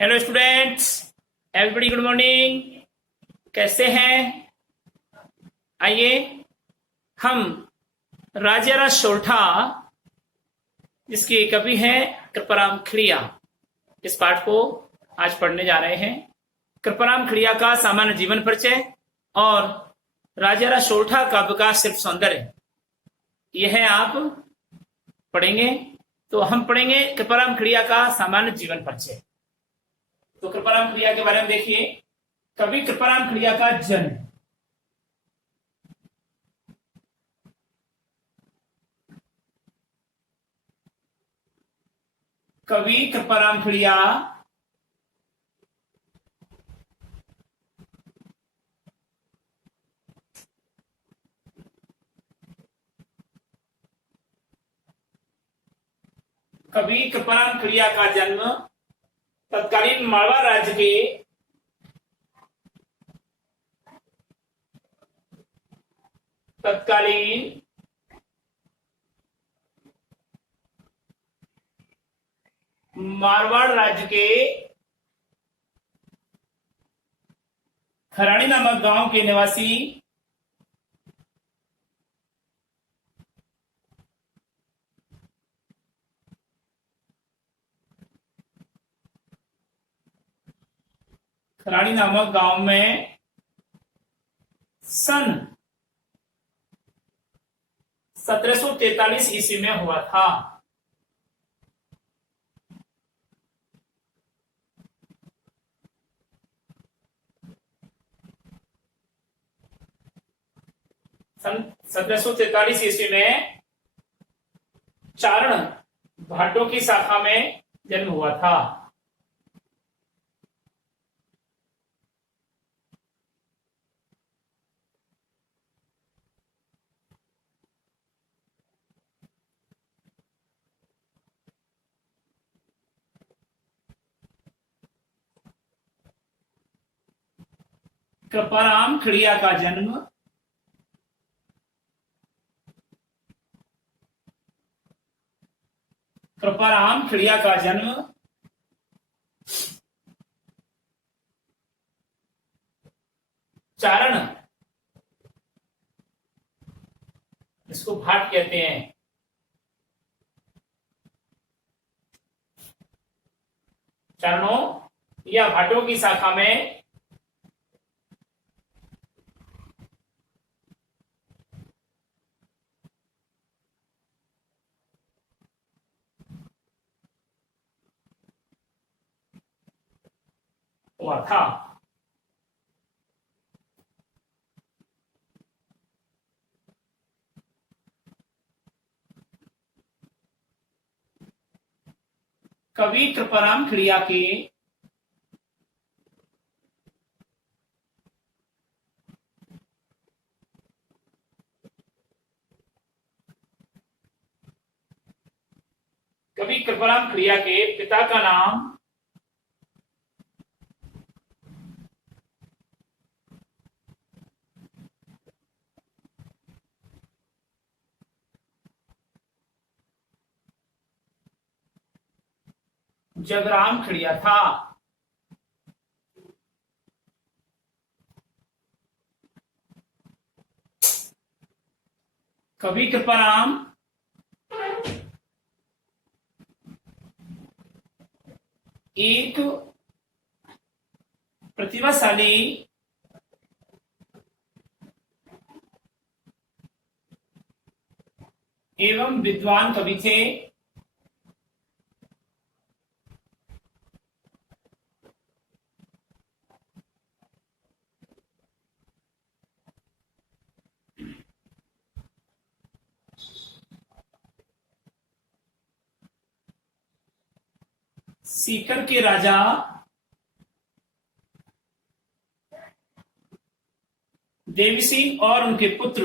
Hello students, everybody good morning. कैसे हैं? आइए हम राजाराम सोरठा, जिसके कवि हैं कृपाराम खिड़िया, इस पाठ को आज पढ़ने जा रहे हैं। कृपाराम खिड़िया का सामान्य जीवन परिचय और राजाराम सोरठा का विकास शिल्प सौंदर्य, यह आप पढ़ेंगे। तो हम पढ़ेंगे कृपाराम खिड़िया का सामान्य जीवन परिचय। तो कृपाराम खिड़िया के बारे में देखिए। कवि कृपाराम खिड़िया का जन्म कवि कृपाराम खिड़िया कवि कृपाराम खिड़िया का जन्म तत्कालीन मारवाड़ राज्य के मारवाड़ राज्य के खराड़ी नामक गांव के निवासी खराड़ी नामक गांव में सन 1743 ईस्वी में हुआ था। सन 1743 ईस्वी में चारण भाटों की शाखा में जन्म हुआ था। कृपाराम खिड़िया का जन्म कृपाराम खिड़िया का जन्म चारण, इसको भाट कहते हैं, चारणों या भाटों की शाखा में हुआ था। कवि कृपाराम खिड़िया के कवि कृपाराम खिड़िया के पिता का नाम जगराम खिड़िया था। कवि कृपाराम एक प्रतिभाशाली एवं विद्वान कवि थे। सीकर के राजा देवी सिंह और उनके पुत्र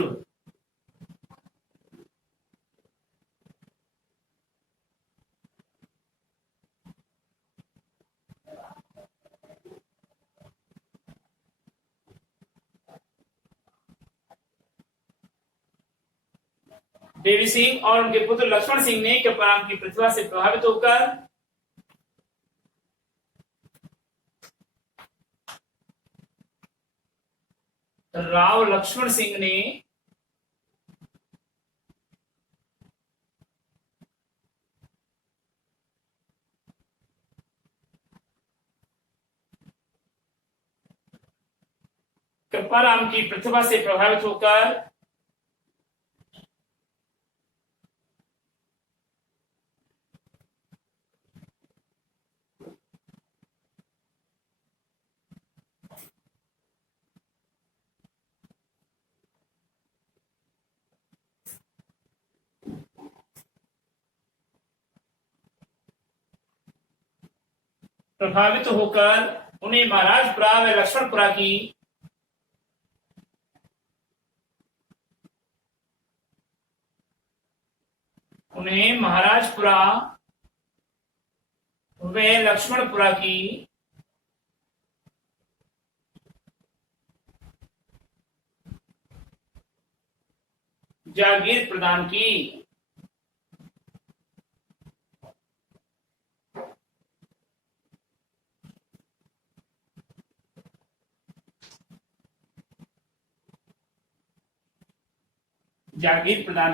देवी सिंह और उनके पुत्र लक्ष्मण सिंह ने कृपाराम की प्रतिभा से प्रभावित होकर राव लक्ष्मण सिंह ने कृपाराम की प्रतिभा से प्रभावित होकर उन्हें महाराजपुरा व लक्ष्मणपुरा की जागीर प्रदान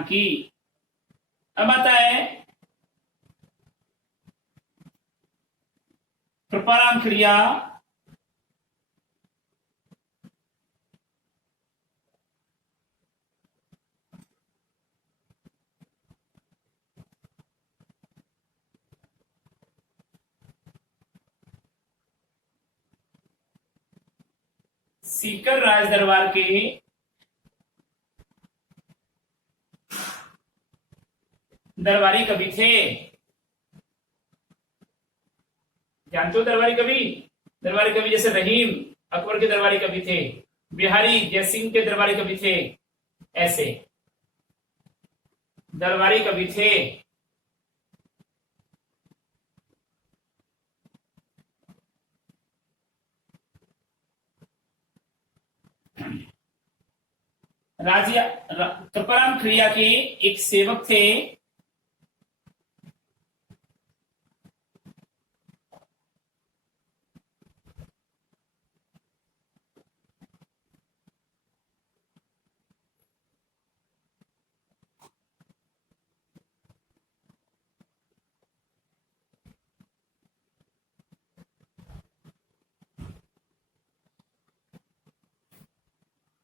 की। अब आता है कृपाराम खिड़िया सीकर राज दरबार के दरबारी कवि थे। जानते हो दरबारी कवि जैसे रहीम अकबर के दरबारी कवि थे, बिहारी जयसिंह के दरबारी कवि थे, ऐसे दरबारी कवि थे। कृपाराम खिड़िया के एक सेवक थे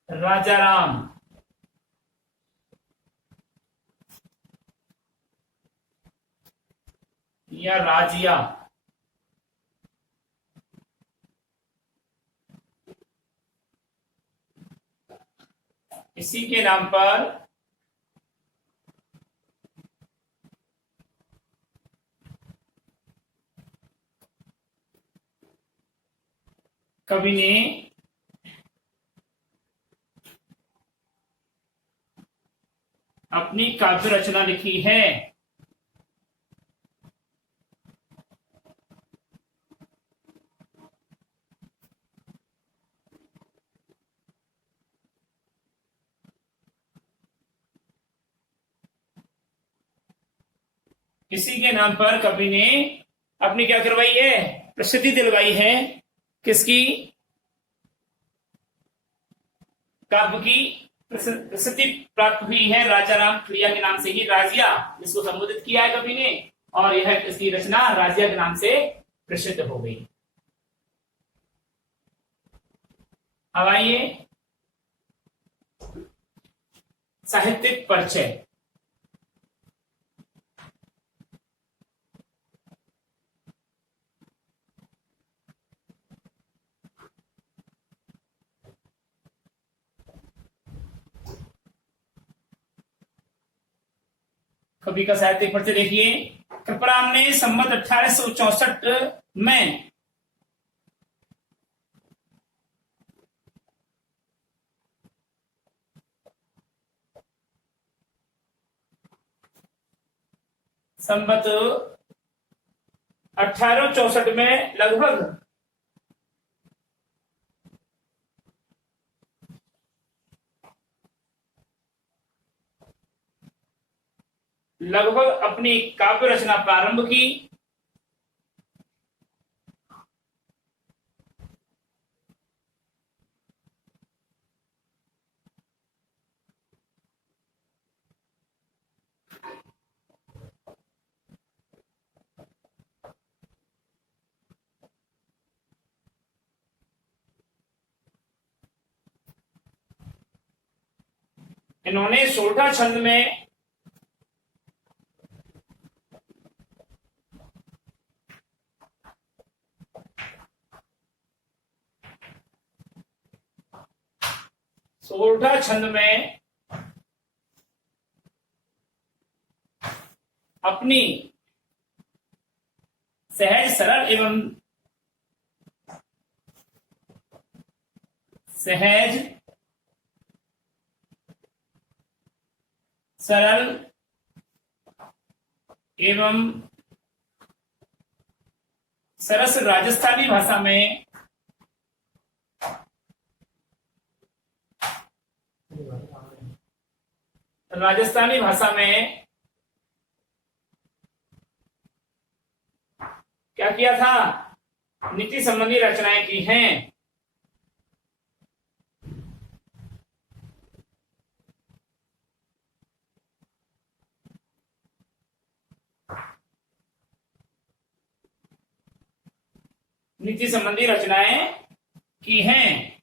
राजा राम। या राजिया, इसी के नाम पर कवि ने अपनी काव्य रचना लिखी है। इसी के नाम पर कवि ने अपनी क्या करवाई है, प्रसिद्धि दिलवाई है। किसकी? काव्य की प्रसिद्धि प्राप्त हुई है राजा राम खिड़िया के नाम से ही। राजिया जिसको संबोधित किया है कवि ने, और यह इसकी रचना राजिया के नाम से प्रसिद्ध हो गई। अब आइए साहित्यिक परिचय। कवि का साहित्यिक परिचय देखिए। कृपाराम ने संवत 1864 में संवत 1864 में लगभग अपनी काव्य रचना प्रारंभ की। इन्होंने सोरठा छंद में सोरठा छंद में अपनी सहज सरल एवं सहज सरल एवं सरस राजस्थानी भाषा में क्या किया था? नीति संबंधी रचनाएं की हैं। नीति संबंधी रचनाएं की हैं।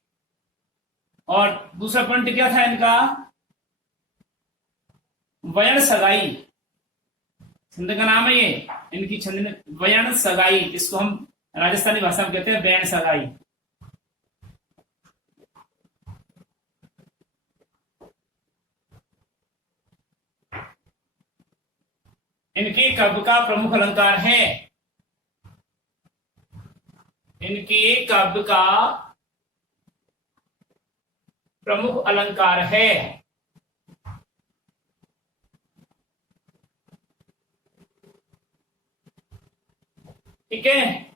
और दूसरा पॉइंट क्या था इनका? वयन सगाई छंद का नाम है ये। इनकी छंद वयन सगाई, इसको हम राजस्थानी भाषा में कहते हैं बैन सगाई। इनके काव्य का प्रमुख अलंकार है। इनके काव्य का प्रमुख अलंकार है। ठीक है।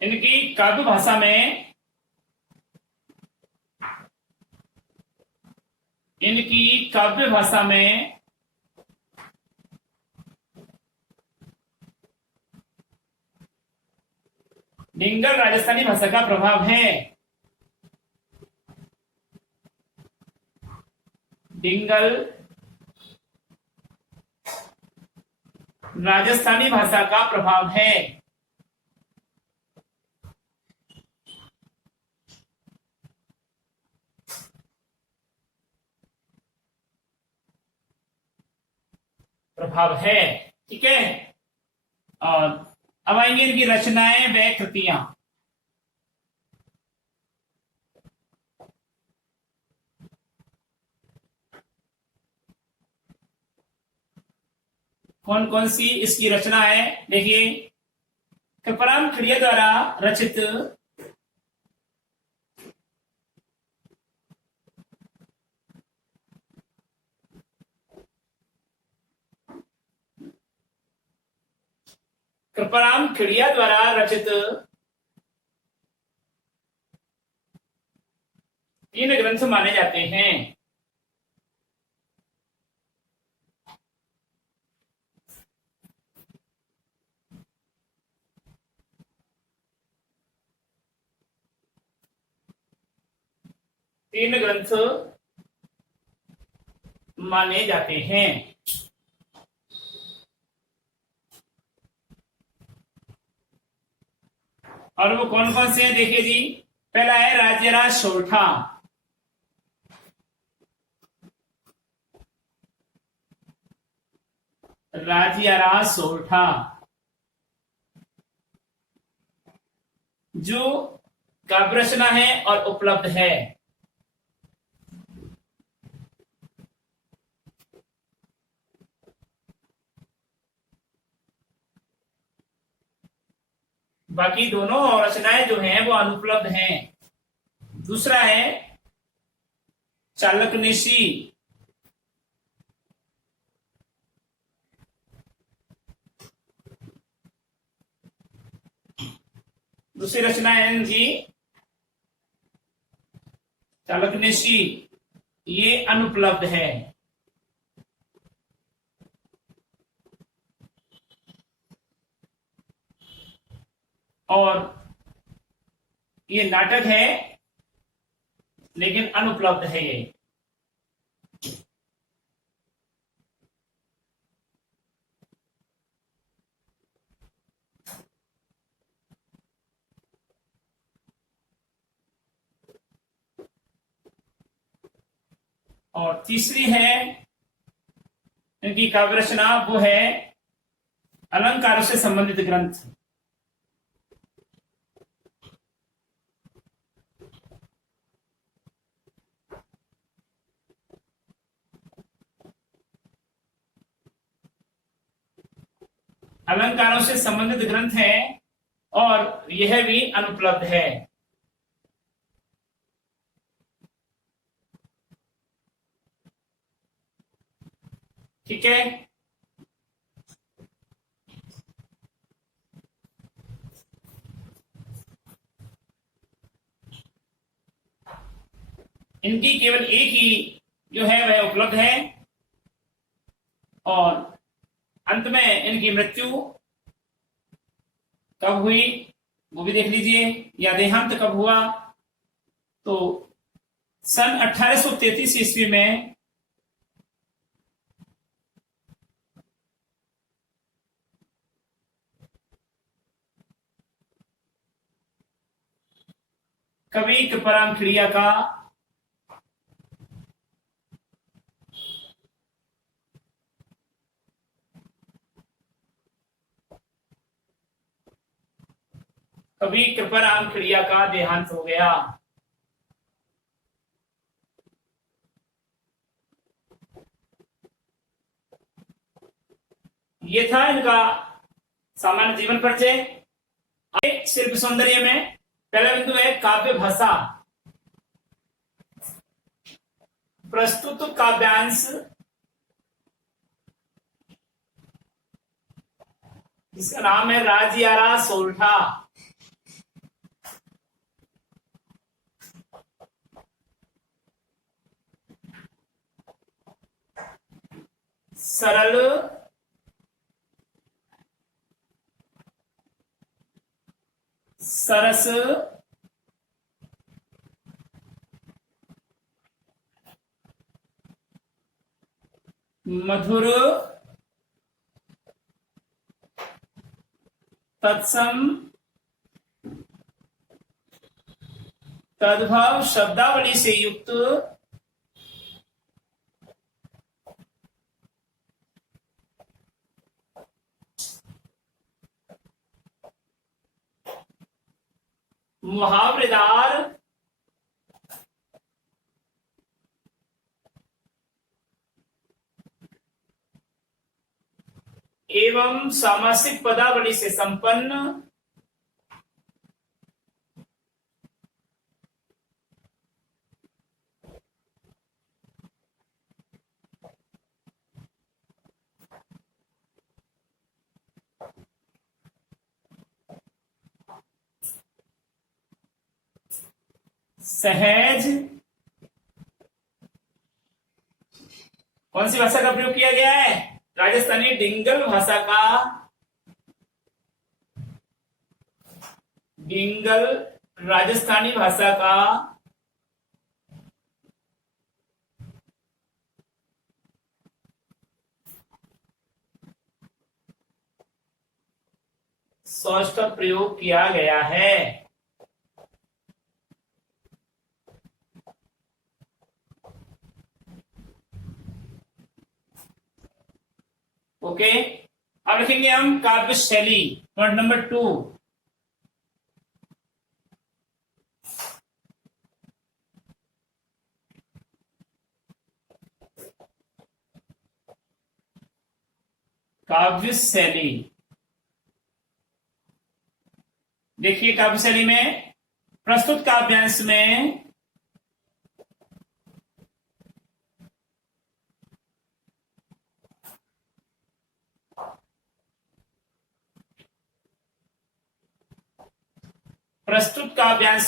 इनकी काव्य भाषा में डिंगल राजस्थानी भाषा का प्रभाव है। डिंगल राजस्थानी भाषा का प्रभाव है। ठीक है। और अब आएंगे इनकी रचनाएं व कृतियां। कौन कौन सी इसकी रचना है देखिए। कृपाराम खड़िया द्वारा रचित तीन ग्रंथ माने जाते हैं। और वो कौन कौन से हैं देखिए जी। पहला है राज्यराज सोरठा। राज्यराज सोरठा जो काव्य रचना है और उपलब्ध है। बाकी दोनों रचनाएं जो हैं वो अनुपलब्ध हैं। दूसरा है चालकनेशी। दूसरी रचना है इनकी चालकनेशी, ये अनुपलब्ध है। और ये नाटक है लेकिन अनुपलब्ध है ये। और तीसरी है इनकी काव्य रचना, वो है अलंकारों से संबंधित ग्रंथ। अलंकारों से संबंधित ग्रंथ है और यह भी अनुपलब्ध है। ठीक है, इनकी केवल एक ही जो है वह उपलब्ध है और अंत में इनकी मृत्यु कब हुई वो भी देख लीजिए, या देहांत कब हुआ। तो सन 1833 ईस्वी में कवि कृपाराम खिड़िया का देहांत हो गया। ये था इनका सामान्य जीवन परिचय। शिल्प सौंदर्य में पहला बिंदु है काव्य भाषा। प्रस्तुत काव्यांश जिसका नाम है राजियारा सोरठा। सरल सरस मधुर तत्सम तद्भव शब्दावली से युक्त मुहावरेदार एवं सामासिक पदावली से संपन्न सहज, कौन सी भाषा का प्रयोग किया गया है? राजस्थानी डिंगल भाषा का, डिंगल राजस्थानी भाषा का सौष्ठव प्रयोग किया गया है। ओके, अब लिखेंगे हम काव्य शैली, पॉइंट नंबर 2। काव्य शैली, देखिए काव्य शैली में प्रस्तुत काव्यांश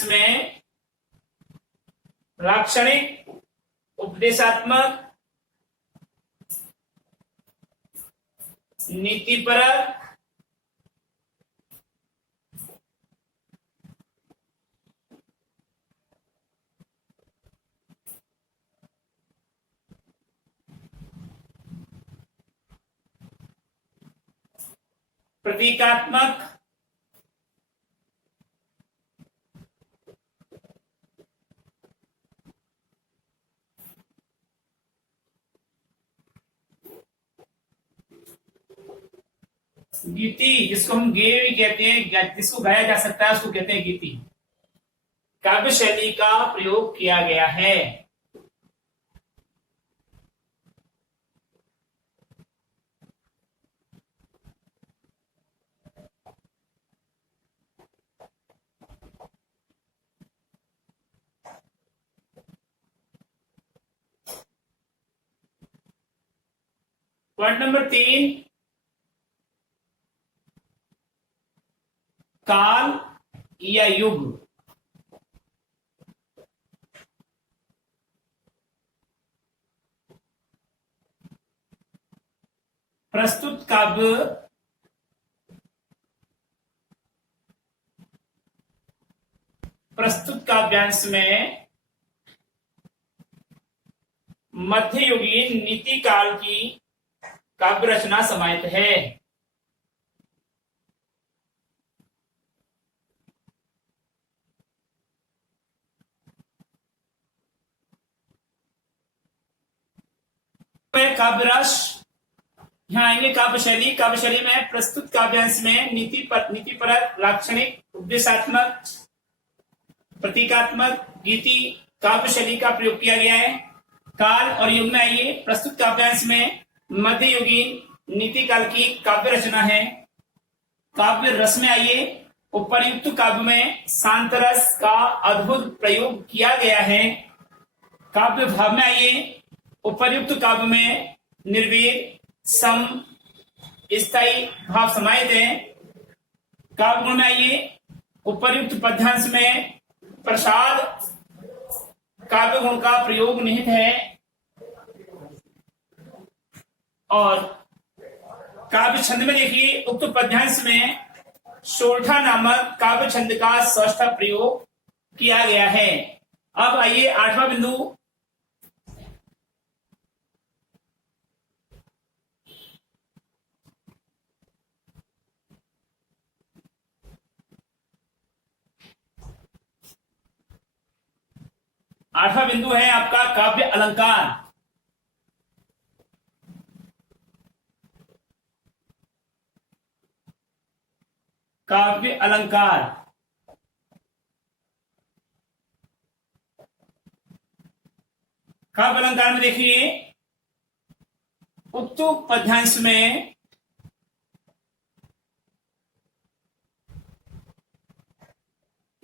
में लाक्षणिक, उपदेशात्मक, नीतिपरक, प्रतीकात्मक, गीति, जिसको हम गे भी कहते हैं, जिसको गाया जा सकता है उसको कहते हैं गीति। काव्य शैली का प्रयोग किया गया है। पॉइंट नंबर 3, काल या युग। प्रस्तुत काव्यांश में मध्ययुगीन नीति काल की काव्य रचना समाहित है। काव्य रस, यहाँ आएंगे काव्य शैली। काव्य शैली में प्रस्तुत काव्यांश में नीतिपरक, लाक्षणिक, उपदेशात्मक, प्रतीकात्मक, गीति काव्य शैली का प्रयोग किया गया है। काल और युग में आइए, प्रस्तुत काव्यांश में मध्ययुगीन नीति काल की काव्य रचना है। काव्य रस में आइए, उपर्युक्त काव्य में शांत रस का अद्भुत प्रयोग किया गया है। काव्य भाव में आइए, उपर्युक्त काव्य में निर्वेद, सम, स्थायी भाव समाहित है। काव्य गुण में आइए, उपर्युक्त पद्यांश में प्रसाद काव्य गुण का प्रयोग निहित है। और काव्य छंद में देखिए, उक्त पद्यांश में सोरठा नामक काव्य छंद का षष्ठ प्रयोग किया गया है। अब आइए 8वां बिंदु, है आपका काव्य अलंकार। काव्य अलंकार काव्य अलंकार में देखिए, उक्त पद्यांश में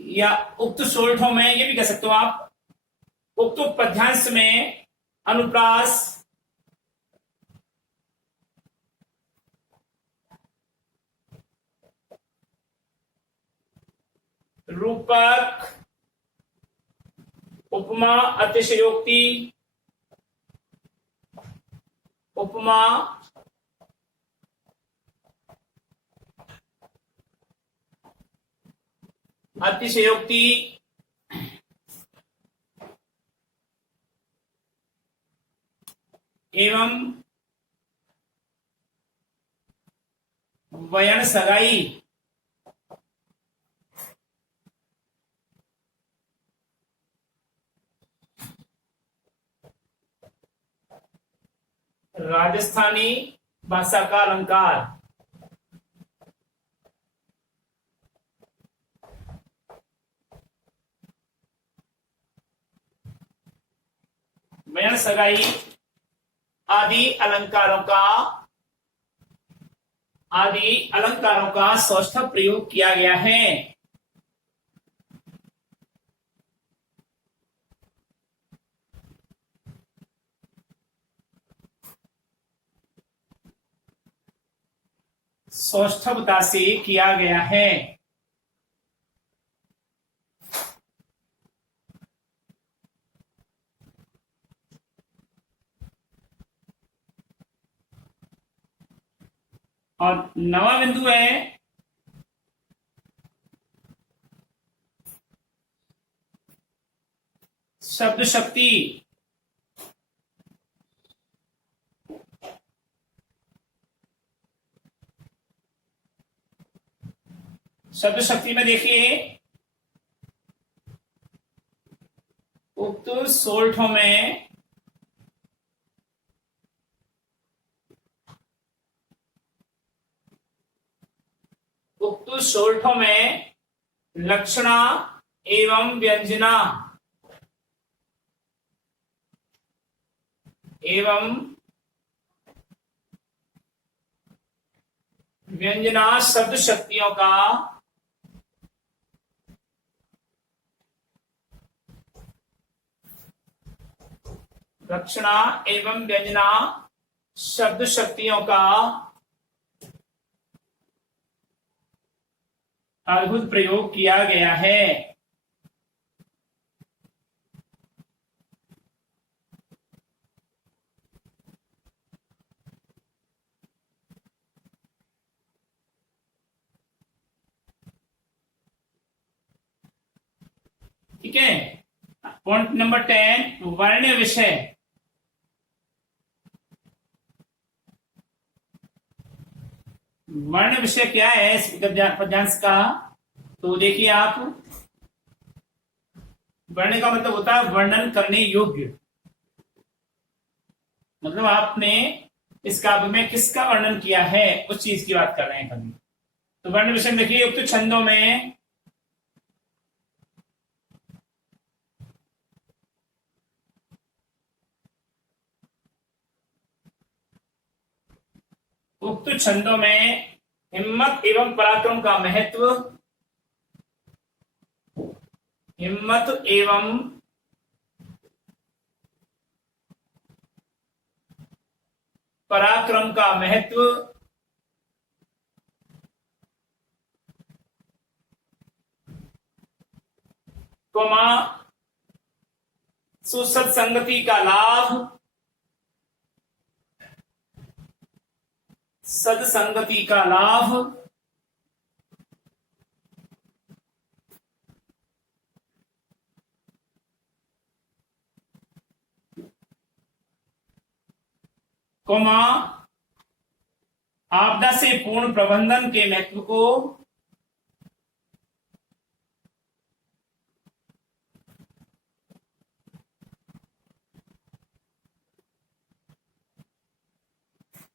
या उक्त सोरठों में, ये भी कह सकते हो आप, उक्त पद्यांश में अनुप्रास, रूपक, उपमा, अतिशयोक्ति, उपमा, अतिशयोक्ति, एवं वयन सगाई राजस्थानी भाषा का अलंकार। वयन सगाई आदि अलंकारों का षष्ठ प्रयोग किया गया है। सौष्ठवता से किया गया है। और 9वां बिंदु है शब्द शक्ति। शब्द शक्ति में देखिए, उक्त सोरठों में उक्त शोल्ठों में लक्षणा एवं व्यंजना शब्द शक्तियों का लक्षणा एवं व्यंजना शब्द शक्तियों का अद्भुत प्रयोग किया गया है। ठीक है। पॉइंट नंबर 10, वर्ण विषय। वर्ण विषय क्या है इस पद्यांश का? तो देखिए आप, वर्ण का मतलब होता है वर्णन करने योग्य। मतलब आपने इस काव्य में किसका वर्णन किया है, उस चीज की बात कर रहे हैं कभी। तो वर्ण विषय देखिए, उक्त छंदों में हिम्मत एवं पराक्रम का महत्व, हिम्मत एवं पराक्रम का महत्व, कोमा सुसत्संगति का लाभ, सदसंगति का लाभ, कोमा आपदा से पूर्ण प्रबंधन के महत्व को,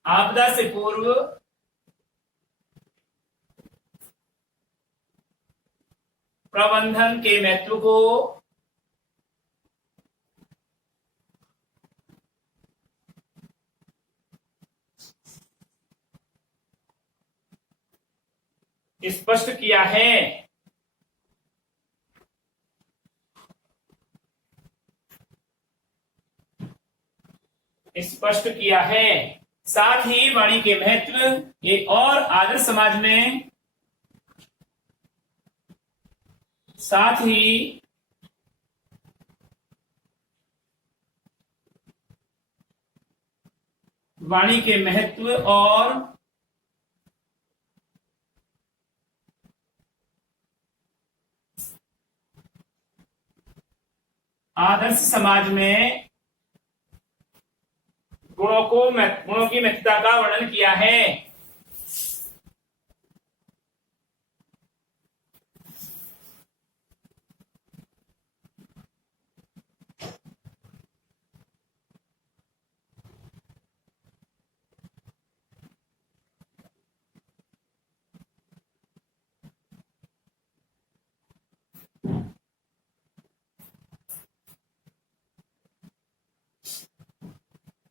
आपदा से पूर्व प्रबंधन के महत्व को, स्पष्ट किया है। स्पष्ट किया है। साथ ही वाणी के महत्व एक और आदर्श समाज में, साथ ही वाणी के महत्व और आदर्श समाज में गुणों की महत्ता का वर्णन किया है।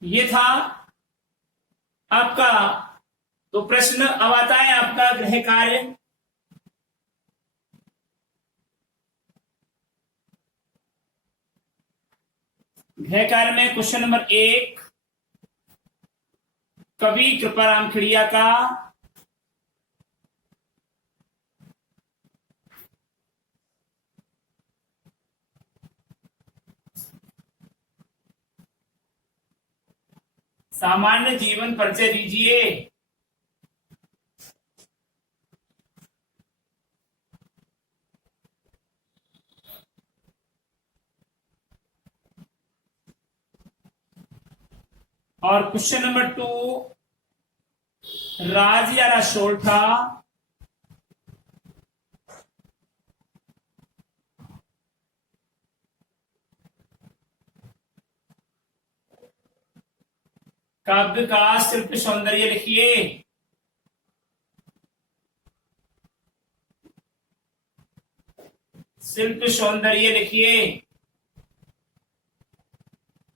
ये था आपका। तो प्रश्न अब आता है आपका गृह कार्य। गृह कार्य में क्वेश्चन नंबर 1, कवि कृपाराम खिड़िया का सामान्य जीवन परिचय दीजिए। और क्वेश्चन नंबर 2, राजिया रासोल्ठा काव्य का शिल्प सौंदर्य लिखिए। शिल्प सौंदर्य लिखिए।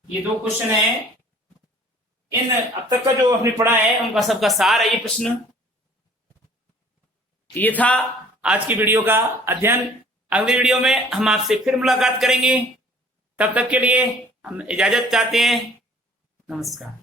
ये 2 क्वेश्चन है। इन अब तक का जो हमने पढ़ा है उनका सबका सार है ये प्रश्न। ये था आज की वीडियो का अध्ययन। अगली वीडियो में हम आपसे फिर मुलाकात करेंगे। तब तक के लिए हम इजाजत चाहते हैं। नमस्कार।